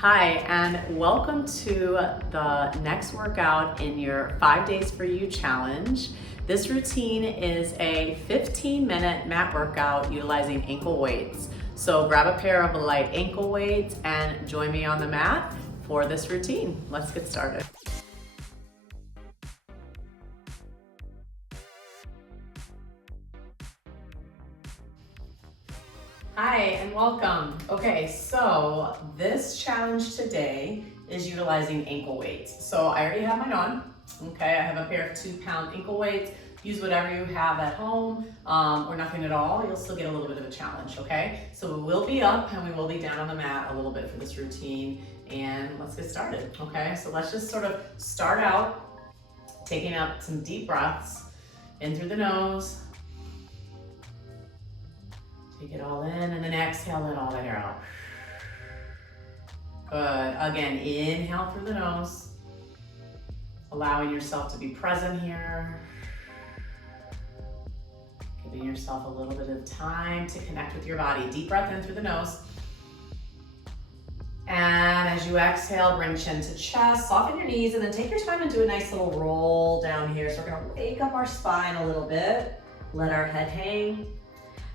Hi, and welcome to the next workout in your 5 Days For You challenge. This routine is a 15-minute mat workout utilizing ankle weights. So grab a pair of light ankle weights and join me on the mat for this routine. Let's get started. Hi, and welcome. Okay, so this challenge today is utilizing ankle weights. So I already have mine on. Okay, I have a pair of 2-pound ankle weights. Use whatever you have at home or nothing at all. You'll still get a little bit of a challenge, okay? So we will be up and we will be down on the mat a little bit for this routine, and let's get started, okay? So let's just sort of start out taking up some deep breaths in through the nose. Take it all in and then exhale, let all that air out. Good. Again, inhale through the nose, allowing yourself to be present here. Giving yourself a little bit of time to connect with your body. Deep breath in through the nose. And as you exhale, bring chin to chest, soften your knees, and then take your time and do a nice little roll down here. So we're gonna wake up our spine a little bit, let our head hang.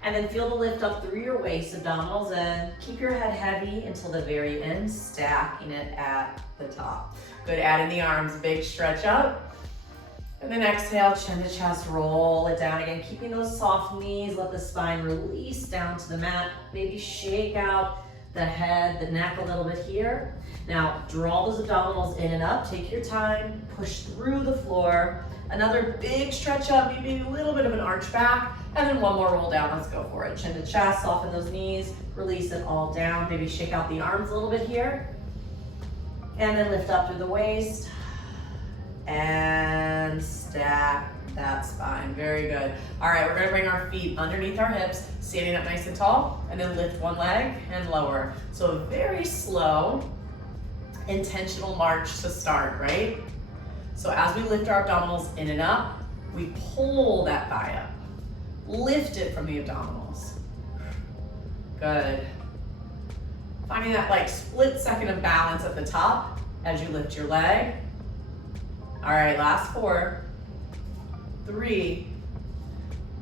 And then feel the lift up through your waist, abdominals in. Keep your head heavy until the very end, stacking it at the top. Good, add in the arms, big stretch up. And then exhale, chin to chest, roll it down again. Keeping those soft knees, let the spine release down to the mat. Maybe shake out the head, the neck a little bit here. Now, draw those abdominals in and up. Take your time, push through the floor. Another big stretch up, maybe a little bit of an arch back, and then one more roll down. Let's go for it. Chin to chest, soften those knees, release it all down. Maybe shake out the arms a little bit here. And then lift up through the waist. And stack that spine. Very good. All right, we're gonna bring our feet underneath our hips, standing up nice and tall, and then lift one leg and lower. So a very slow, intentional march to start, right? So as we lift our abdominals in and up, we pull that thigh up. Lift it from the abdominals. Good. Finding that like split second of balance at the top as you lift your leg. All right, last 4, 3,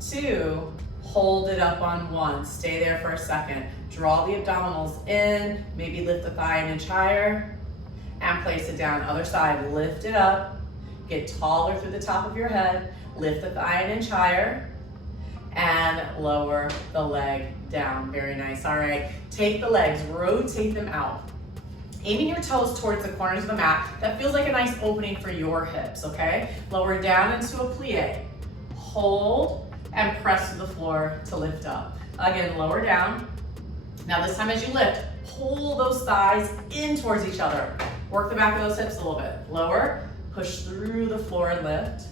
2, hold it up on 1. Stay there for a second. Draw the abdominals in, maybe lift the thigh an inch higher, and place it down. Other side, lift it up. Get taller through the top of your head, lift the thigh an inch higher, and lower the leg down. Very nice. All right, take the legs, rotate them out. Aiming your toes towards the corners of the mat. That feels like a nice opening for your hips, okay? Lower down into a plie. Hold and press to the floor to lift up. Again, lower down. Now this time as you lift, pull those thighs in towards each other. Work the back of those hips a little bit. Lower. Push through the floor and lift.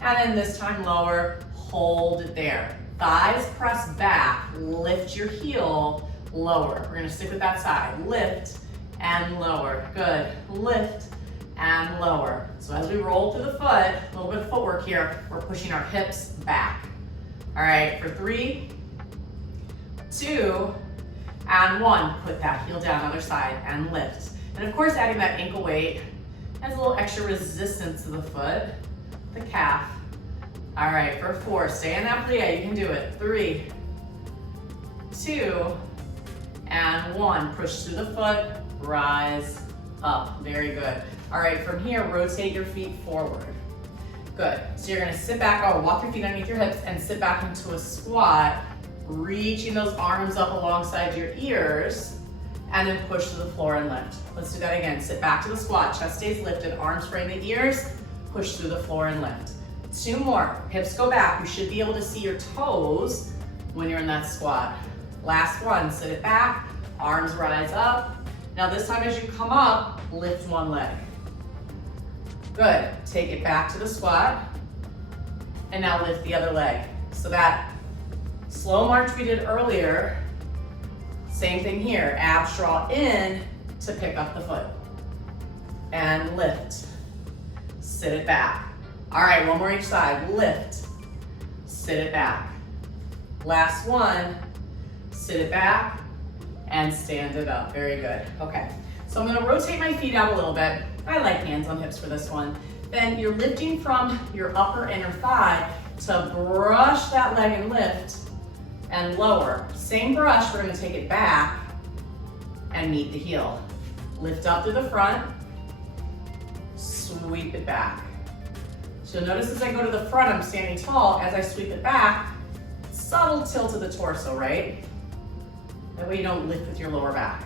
And then this time lower, hold it there. Thighs press back, lift your heel, lower. We're gonna stick with that side. Lift and lower, good. Lift and lower. So as we roll through the foot, a little bit of footwork here, we're pushing our hips back. All right, for 3, 2, and 1. Put that heel down, other side, and lift. And of course, adding that ankle weight adds a little extra resistance to the foot, the calf. All right, for 4, stay in that plie, you can do it. 3, 2, and 1. Push through the foot, rise up. Very good. All right, from here, rotate your feet forward. Good. So you're gonna sit back, walk your feet underneath your hips and sit back into a squat, reaching those arms up alongside your ears, and then push to the floor and lift. Let's do that again. Sit back to the squat, chest stays lifted, arms frame the ears, push through the floor and lift. 2 more, hips go back. You should be able to see your toes when you're in that squat. Last one, sit it back, arms rise up. Now this time as you come up, lift one leg. Good, take it back to the squat, and now lift the other leg. So that slow march we did earlier, same thing here, abs draw in to pick up the foot. And lift, sit it back. All right, one more each side, lift, sit it back. Last one, sit it back, and stand it up. Very good. Okay, so So I'm gonna rotate my feet out a little bit. I like hands on hips for this one. Then you're lifting from your upper inner thigh to brush that leg and lift and lower. Same brush, we're gonna take it back and meet the heel. Lift up to the front, sweep it back. So notice as I go to the front, I'm standing tall. As I sweep it back, subtle tilt of the torso, right? That way you don't lift with your lower back.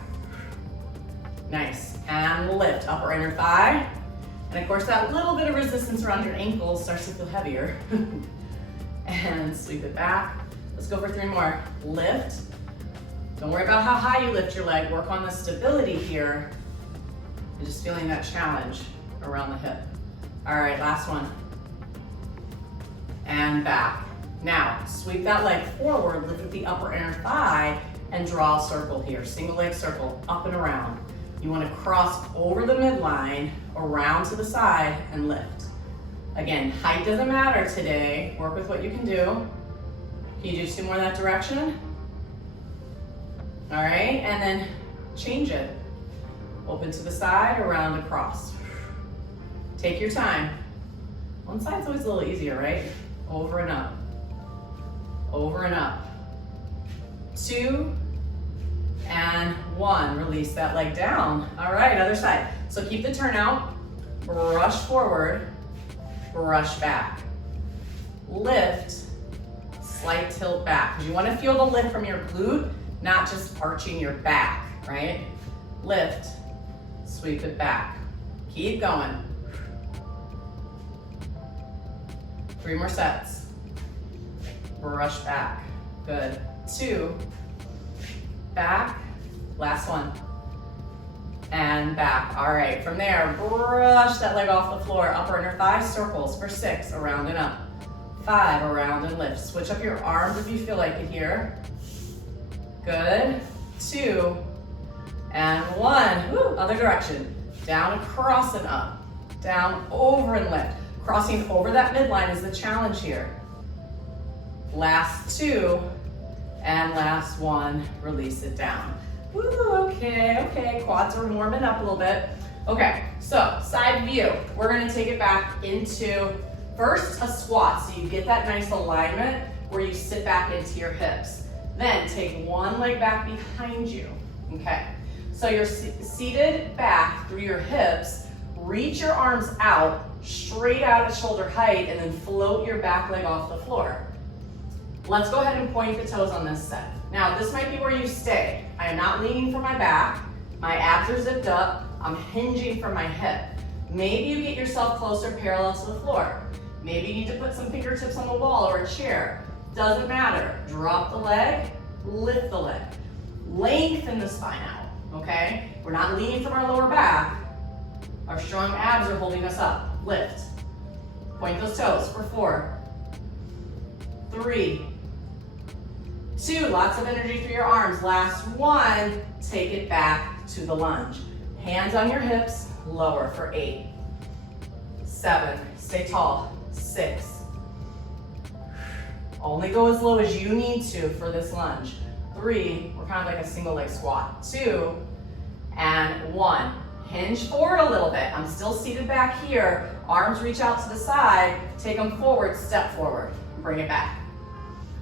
Nice, and lift, upper inner thigh. And of course that little bit of resistance around your ankles starts to feel heavier. And sweep it back. Let's go for 3 more. Lift. Don't worry about how high you lift your leg. Work on the stability here. And just feeling that challenge around the hip. All right, last one. And back. Now, sweep that leg forward, lift with the upper inner thigh, and draw a circle here. Single leg circle, up and around. You want to cross over the midline, around to the side, and lift. Again, height doesn't matter today. Work with what you can do. Can you do 2 more in that direction? All right, and then change it. Open to the side, around, across. Take your time. One side's always a little easier, right? Over and up. Over and up. 2 and 1. Release that leg down. All right, other side. So keep the turnout. Brush forward. Brush back. Lift. Slight tilt back. Because you want to feel the lift from your glute, not just arching your back, right? Lift. Sweep it back. Keep going. 3 more sets. Brush back. Good. 2. Back. Last one. And back. All right, from there, brush that leg off the floor. Upper inner thigh circles for 6, around and up. 5, around and lift. Switch up your arms if you feel like it here. Good. 2 and 1. Woo, other direction. Down, across, and up. Down, over, and lift. Crossing over that midline is the challenge here. Last 2 and last 1. Release it down. Woo, okay. Quads are warming up a little bit. Okay, so side view. We're gonna take it back into first a squat, so you get that nice alignment where you sit back into your hips. Then take one leg back behind you, okay? So you're seated back through your hips, reach your arms out, straight out at shoulder height, and then float your back leg off the floor. Let's go ahead and point the toes on this set. Now, this might be where you stay. I am not leaning from my back, my abs are zipped up, I'm hinging from my hip. Maybe you get yourself closer parallel to the floor. Maybe you need to put some fingertips on the wall or a chair. Doesn't matter. Drop the leg, lift the leg. Lengthen the spine out, okay? We're not leaning from our lower back. Our strong abs are holding us up. Lift. Point those toes for 4, 3, 2. Lots of energy through your arms. Last 1. Take it back to the lunge. Hands on your hips, lower for 8, 7. Stay tall. 6. Only go as low as you need to for this lunge. 3, we're kind of like a single leg squat. 2 and 1. Hinge forward a little bit. I'm still seated back here. Arms reach out to the side. Take them forward, step forward. Bring it back.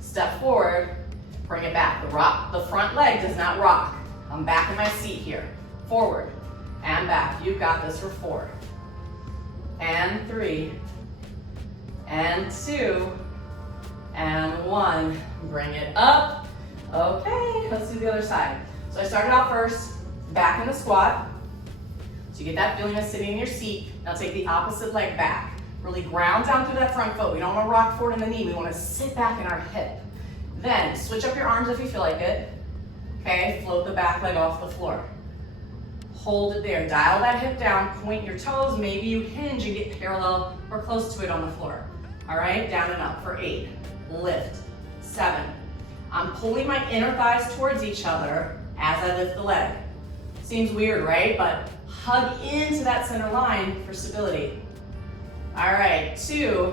Step forward, bring it back. The front leg does not rock. I'm back in my seat here. Forward and back. You've got this for 4 and 3 and 2 and 1. Bring it up. Okay, let's do the other side. So I started out first, back in the squat. So you get that feeling of sitting in your seat. Now take the opposite leg back. Really ground down through that front foot. We don't want to rock forward in the knee. We want to sit back in our hip. Then switch up your arms if you feel like it. Okay, float the back leg off the floor. Hold it there. Dial that hip down. Point your toes. Maybe you hinge and get parallel or close to it on the floor. All right, down and up for 8. Lift. 7. I'm pulling my inner thighs towards each other as I lift the leg. Seems weird, right? But hug into that center line for stability. All right, 2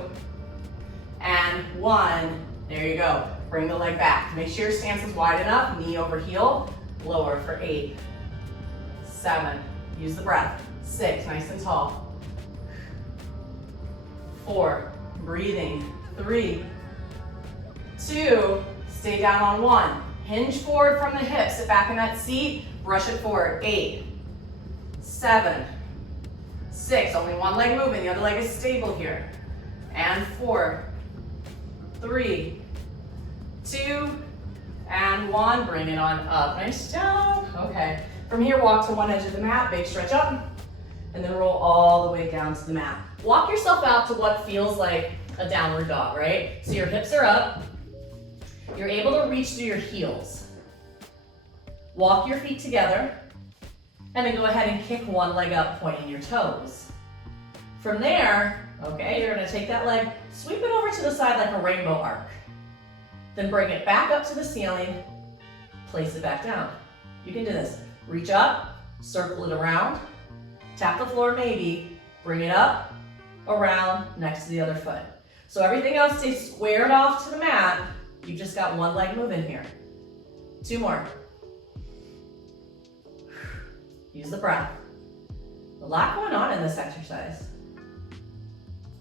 and 1. There you go. Bring the leg back. Make sure your stance is wide enough. Knee over heel. Lower for 8, 7, Use the breath. 6, nice and tall. 4, breathing. 3, 2, stay down on 1. Hinge forward from the hips, sit back in that seat, brush it forward. 8, 7, 6, only one leg moving, the other leg is stable here. And 4, 3, 2, and 1, bring it on up. Nice down. Okay. From here, walk to one edge of the mat, big stretch up, and then roll all the way down to the mat. Walk yourself out to what feels like a downward dog, right? So your hips are up. You're able to reach through your heels. Walk your feet together, and then go ahead and kick one leg up, pointing your toes. From there, okay, you're gonna take that leg, sweep it over to the side like a rainbow arc. Then bring it back up to the ceiling, place it back down. You can do this. Reach up, circle it around, tap the floor maybe, bring it up, around, next to the other foot. So everything else stays squared off to the mat. You've just got one leg moving here. 2 more. Use the breath. A lot going on in this exercise.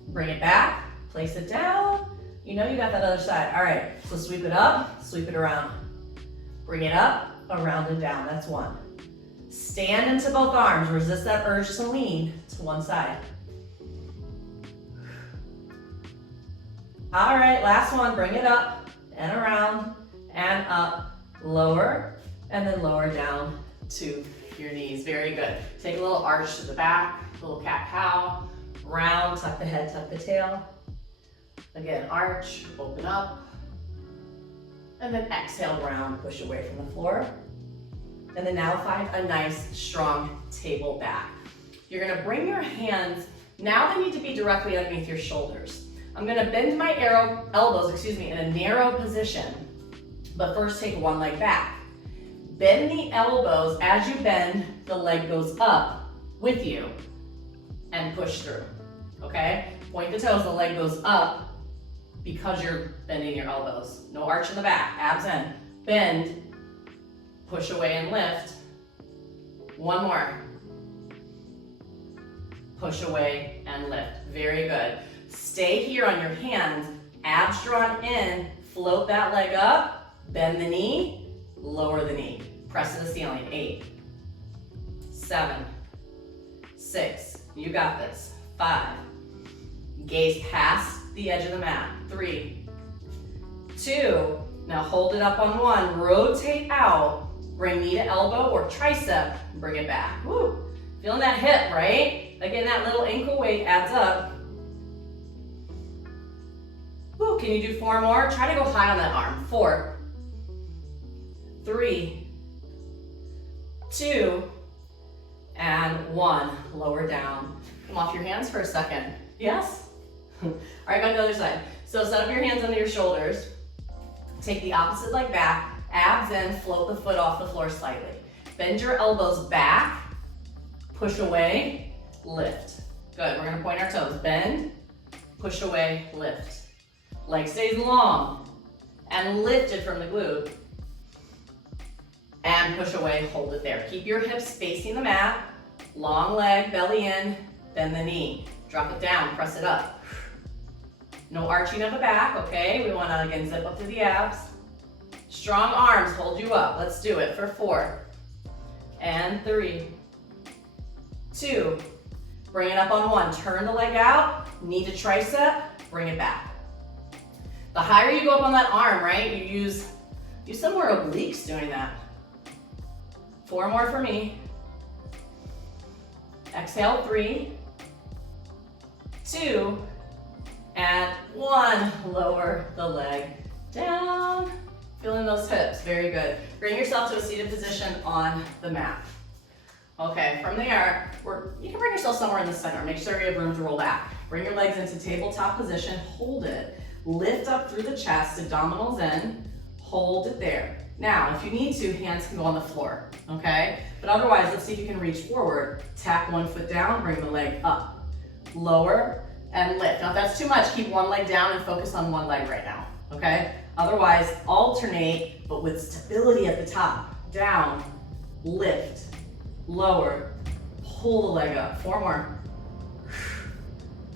Bring it back, place it down. You know you got that other side. All right, so sweep it up, sweep it around. Bring it up, around and down, that's 1. Stand into both arms, resist that urge to lean to one side. All right, last one, bring it up and around and up, lower, and then lower down to your knees. Very good. Take a little arch to the back, a little cat-cow, round, tuck the head, tuck the tail. Again, arch, open up, and then exhale, round, push away from the floor. And then now find a nice, strong table back. You're gonna bring your hands, now they need to be directly underneath your shoulders. I'm gonna bend my elbows, in a narrow position, but first take one leg back. Bend the elbows. As you bend, the leg goes up with you and push through, okay? Point the toes, the leg goes up because you're bending your elbows. No arch in the back, abs in. Bend, push away and lift. One more. Push away and lift. Very good. Stay here on your hands, abs drawn in, float that leg up, bend the knee, lower the knee. Press to the ceiling. 8, 7, 6, you got this. 5, gaze past the edge of the mat. 3, 2, now hold it up on 1, rotate out, bring knee to elbow or tricep, bring it back. Woo. Feeling that hip, right? Again, that little ankle weight adds up. Woo. Can you do 4 more? Try to go high on that arm. 4, 3, 2, and 1. Lower down. Come off your hands for a second. Yes? All right, go to the other side. So set up your hands under your shoulders. Take the opposite leg back, abs in, float the foot off the floor slightly. Bend your elbows back, push away, lift. Good, we're gonna point our toes. Bend, push away, lift. Leg stays long and lifted from the glute. And push away, hold it there. Keep your hips facing the mat. Long leg, belly in, bend the knee. Drop it down, press it up. No arching of the back, okay? We wanna, again, zip up to the abs. Strong arms hold you up. Let's do it for 4, and 3, 2. Bring it up on 1. Turn the leg out, knee to tricep, bring it back. The higher you go up on that arm, right? You use some more obliques doing that. 4 more for me. Exhale, 3, 2, and 1. Lower the leg down. Feeling those hips, very good. Bring yourself to a seated position on the mat. Okay, from there, you can bring yourself somewhere in the center. Make sure you have room to roll back. Bring your legs into tabletop position, hold it. Lift up through the chest, abdominals in, hold it there. Now, if you need to, hands can go on the floor, okay? But otherwise, let's see if you can reach forward. Tap one foot down, bring the leg up. Lower and lift. Now, if that's too much, keep one leg down and focus on one leg right now, okay? Otherwise, alternate, but with stability at the top. Down, lift, lower, pull the leg up. 4 more.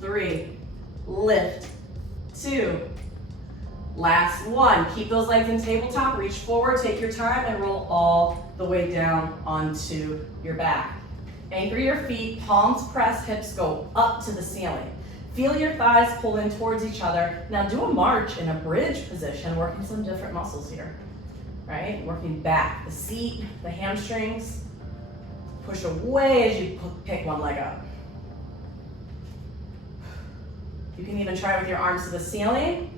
3, lift, 2, last 1. Keep those legs in tabletop, reach forward, take your time, and roll all the way down onto your back. Anchor your feet, palms press, hips go up to the ceiling. Feel your thighs pull in towards each other. Now do a march in a bridge position, working some different muscles here, right? Working back, the seat, the hamstrings. Push away as you pick one leg up. You can even try with your arms to the ceiling.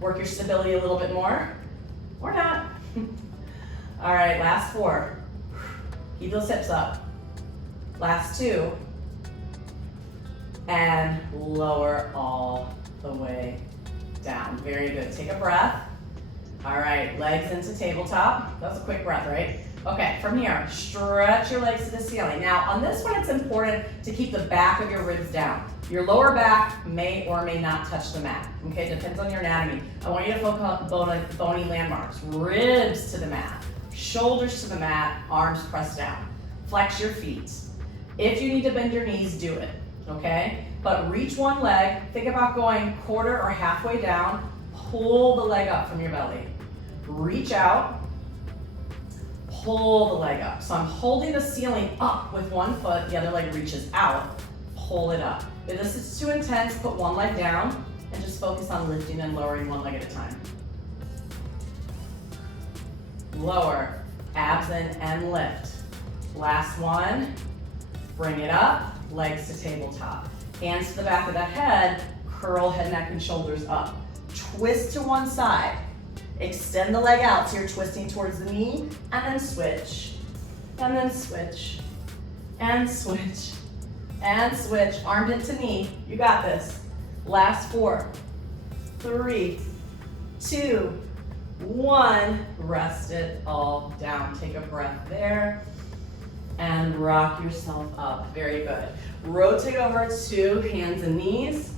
Work your stability a little bit more, or not. All right, last 4. Keep those hips up. Last 2. And lower all the way down. Very good. Take a breath. All right, legs into tabletop. That was a quick breath, right? Okay, from here, stretch your legs to the ceiling. Now, on this one, it's important to keep the back of your ribs down. Your lower back may or may not touch the mat. Okay, depends on your anatomy. I want you to focus on bony landmarks. Ribs to the mat, shoulders to the mat, arms pressed down. Flex your feet. If you need to bend your knees, do it. Okay? But reach one leg, think about going quarter or halfway down, pull the leg up from your belly. Reach out, pull the leg up. So I'm holding the ceiling up with one foot, the other leg reaches out, pull it up. If this is too intense, put one leg down and just focus on lifting and lowering one leg at a time. Lower, abs in and lift. Last one, bring it up. Legs to tabletop. Hands to the back of the head, curl head, neck, and shoulders up. Twist to one side. Extend the leg out so you're twisting towards the knee, and then switch. And then switch. And switch. And switch. Armpit to knee. You got this. Last 4, 3, 2, 1. Rest it all down. Take a breath there. And rock yourself up. Very good. Rotate over to hands and knees.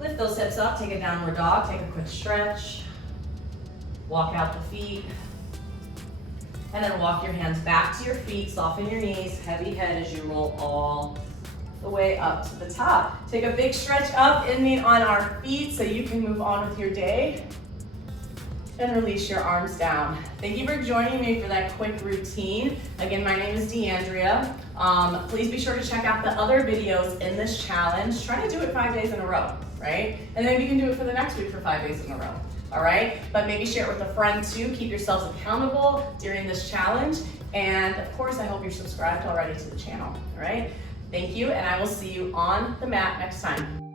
Lift those hips up. Take a downward dog. Take a quick stretch. Walk out the feet. And then walk your hands back to your feet. Soften your knees. Heavy head as you roll all the way up to the top. Take a big stretch up in on our feet so you can move on with your day. And release your arms down. Thank you for joining me for that quick routine. Again, my name is Deanndria. Please be sure to check out the other videos in this challenge. Try to do it 5 days in a row, right? And then we can do it for the next week for 5 days in a row, all right? But maybe share it with a friend too. Keep yourselves accountable during this challenge. And of course, I hope you're subscribed already to the channel, all right? Thank you, and I will see you on the mat next time.